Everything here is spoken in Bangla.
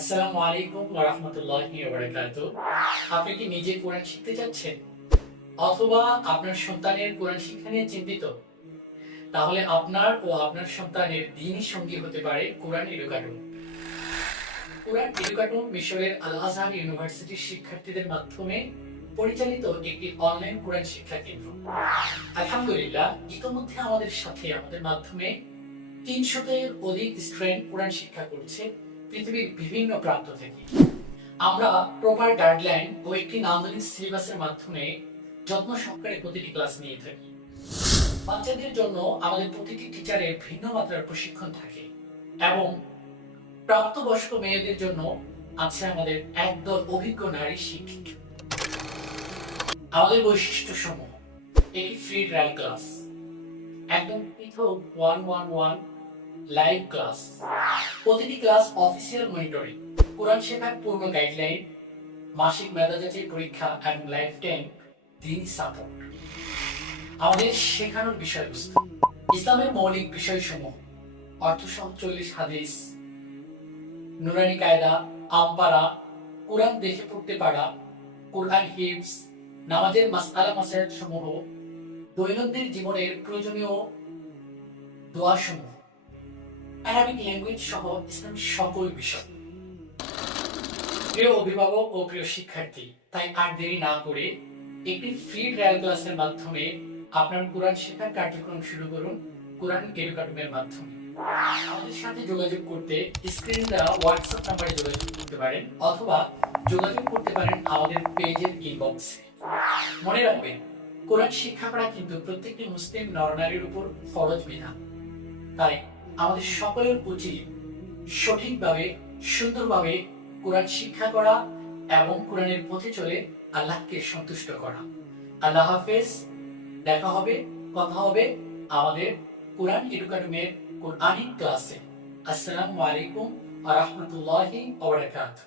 আসসালামু আলাইকুম ওয়া রাহমাতুল্লাহি ওয়া বারাকাতুহু। আপনি কি নিজে কোরআন শিখতে চাচ্ছেন? অথবা আপনার সন্তানের কোরআন শিক্ষা নিয়ে চিন্তিত? তাহলে আপনার ও আপনার সন্তানের দ্বীনি সঙ্গী হতে পারে কোরআন এডুকেটর। কোরআন এডুকেটর মিশরের আল আজহার ইউনিভার্সিটির শিক্ষার্থীদের মাধ্যমে পরিচালিত একটি অনলাইন কোরআন শিক্ষা কেন্দ্র। আলহামদুলিল্লাহ, ইতোমধ্যে আমাদের মাধ্যমে ৩০০-এর অধিক স্টুডেন্ট কোরআন শিক্ষা করছে পৃথিবীর বিভিন্ন প্রান্ত থেকে। আমরা প্রপার গাইডলাইন ও একটি নান্দনিক সিলেবাসের মাধ্যমে যত্ন সহকারে প্রতিটি ক্লাস নিয়ে থাকি। বাচ্চাদের জন্য আমাদের প্রতিটি টিচারের ভিন্ন মাত্রার প্রশিক্ষণ থাকে এবং প্রাপ্তবয়স্ক মেয়েদের জন্য আছে আমাদের একদল অভিজ্ঞ নারী শিক্ষক। আমাদের বৈশিষ্ট্য সমূহ: একটি ফ্রি ট্রায়াল ক্লাস, একদম পৃথক 1-1-1 লাইভ ক্লাস, প্রতিটি ক্লাস অফিসিয়াল মনিটরিং, কোরআন শেখার পূর্ণ গাইডলাইন, মাসিক মেধা যাচাই পরীক্ষা এবং লাইফ টাইম দ্বীনি সাপোর্ট। আমাদের শেখানোর বিষয়বস্তু: ইসলামের মৌলিক বিষয়সমূহ, অর্থসহ 40 হাদিস, নুরানি কায়দা, আমপারা, কোরআন দেখে পড়তে পারা, কোরআন হিফজ, নামাজের মাসআলা মাসাইল সমূহ, দৈনন্দিন জীবনের প্রয়োজনীয় দোয়া সমূহ, আরবিক ল্যাঙ্গুয়েজ সহ ইসলামের সকল বিষয়। প্রিয় অভিভাবক ও প্রিয় শিক্ষার্থী, তাই আর দেরি না করে একটি ফ্রি ট্রায়াল ক্লাসের মাধ্যমে আপনার কোরআন শেখার কার্যক্রম শুরু করুন কোরআন এডুকেটরের মাধ্যমে। আমাদের সাথে যোগাযোগ করতে স্ক্রিনে দেওয়া হোয়াটসঅ্যাপ নাম্বারে যোগাযোগ করতে পারেন অথবা যোগাযোগ করতে পারেন আমাদের পেজের ইনবক্সে। মনে রাখবেন, কোরআন শিক্ষা করা কিন্তু প্রত্যেকটি মুসলিম নরনারীর উপর ফরজ বিধান। তাই আমাদের সকলের উচিত সঠিকভাবে সুন্দরভাবে কোরআন শিক্ষা করা এবং কোরআনের পথে চলে আল্লাহকে সন্তুষ্ট করা। আল্লাহ হাফেজ। দেখা হবে, কথা হবে আমাদের কোরআন এডুকেটরের কোরআনিক ক্লাসে। আসসালামু আলাইকুম ওয়া রাহমাতুল্লাহি ওয়া বারাকাতুহু।